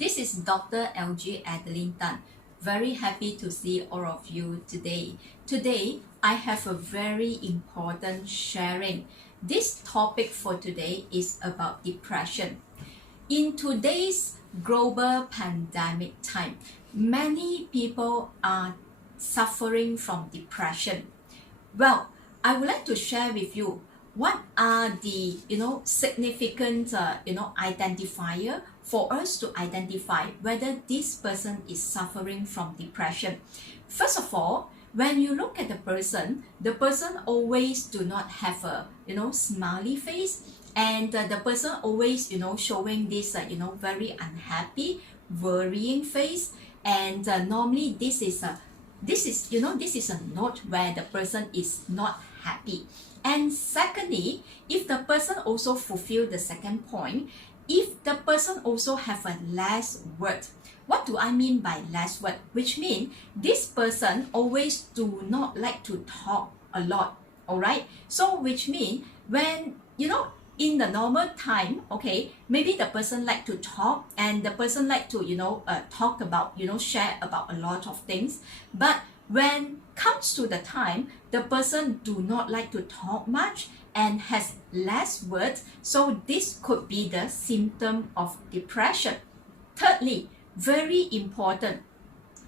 This is Dr. LG Adeline Tan. Very happy to see all of you today. Today, I have a very important sharing. This topic for today is about depression. In today's global pandemic time, many people are suffering from depression. Well, I would like to share with you what are the significant identifier for us to identify whether this person is suffering from depression. First of all, when you look at the person always do not have a smiley face, and the person always showing this very unhappy, worrying face, and normally this is a note where the person is not happy. And secondly, if the person also fulfill the second point, if the person also have a less word. What do I mean by less word? Which means this person always do not like to talk a lot, alright? So which means when, in the normal time, okay, maybe the person like to talk and the person like to, talk about, share about a lot of things. But when comes to the time, the person do not like to talk much and has less words. So this could be the symptom of depression. Thirdly, very important,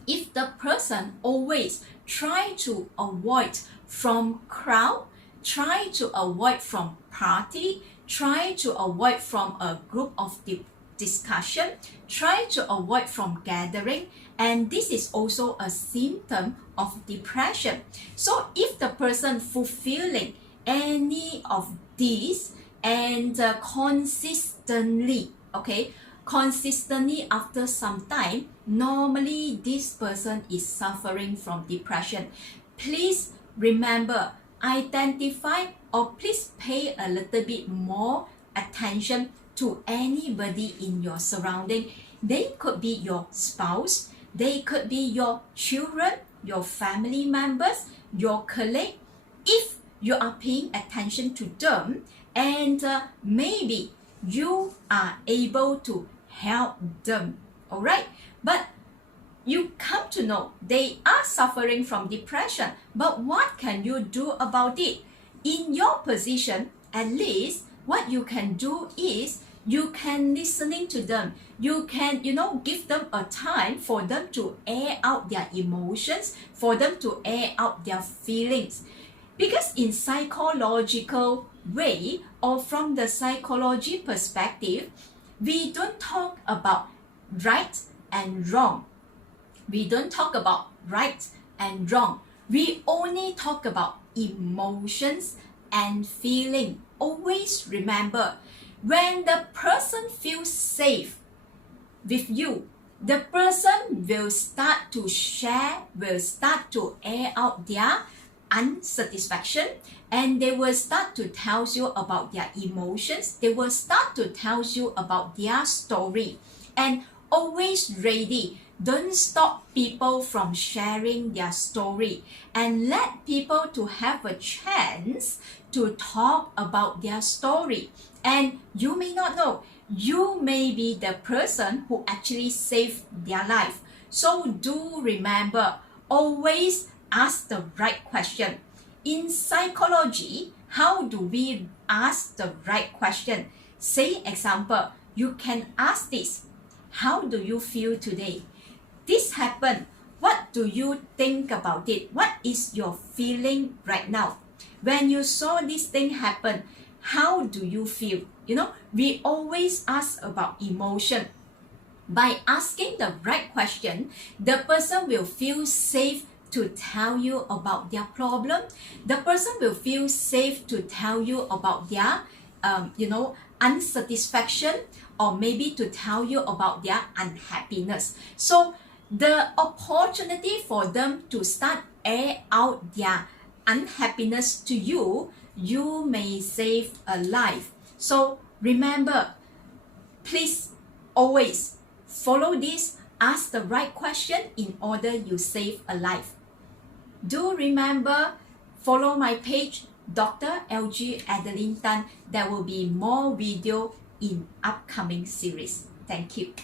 if the person always try to avoid from crowd, try to avoid from party, try to avoid from a group of discussion, try to avoid from gathering, and this is also a symptom of depression. So if the person fulfilling any of these and consistently after some time, normally this person is suffering from depression. Please remember, identify or please pay a little bit more attention to anybody in your surrounding. They could be your spouse, they could be your children, your family members, your colleague. If you are paying attention to them, and maybe you are able to help them, all right? But you come to know they are suffering from depression, but what can you do about it? In your position, at least what you can do is you can listening to them. You can, give them a time for them to air out their emotions, for them to air out their feelings. Because in psychological way or from the psychology perspective, we don't talk about right and wrong. We don't talk about right and wrong. We only talk about emotions and feeling. Always remember, when the person feels safe with you, the person will start to share, will start to air out their unsatisfaction, and they will start to tell you about their emotions. They will start to tell you about their story. And always ready. Don't stop people from sharing their story, and let people to have a chance to talk about their story. And you may not know, you may be the person who actually saved their life. So do remember, always ask the right question. In psychology, how do we ask the right question? Say example, you can ask this: how do you feel today? This happened. What do you think about it? What is your feeling right now? When you saw this thing happen, how do you feel? We always ask about emotion. By asking the right question, the person will feel safe to tell you about their problem. The person will feel safe to tell you about their, unsatisfaction, or maybe to tell you about their unhappiness. So the opportunity for them to start air out their unhappiness to you, you may save a life. So remember, please always follow this, ask the right question in order you save a life. Do remember, follow my page, Dr. LG Adeline Tan. There will be more video in upcoming series. Thank you.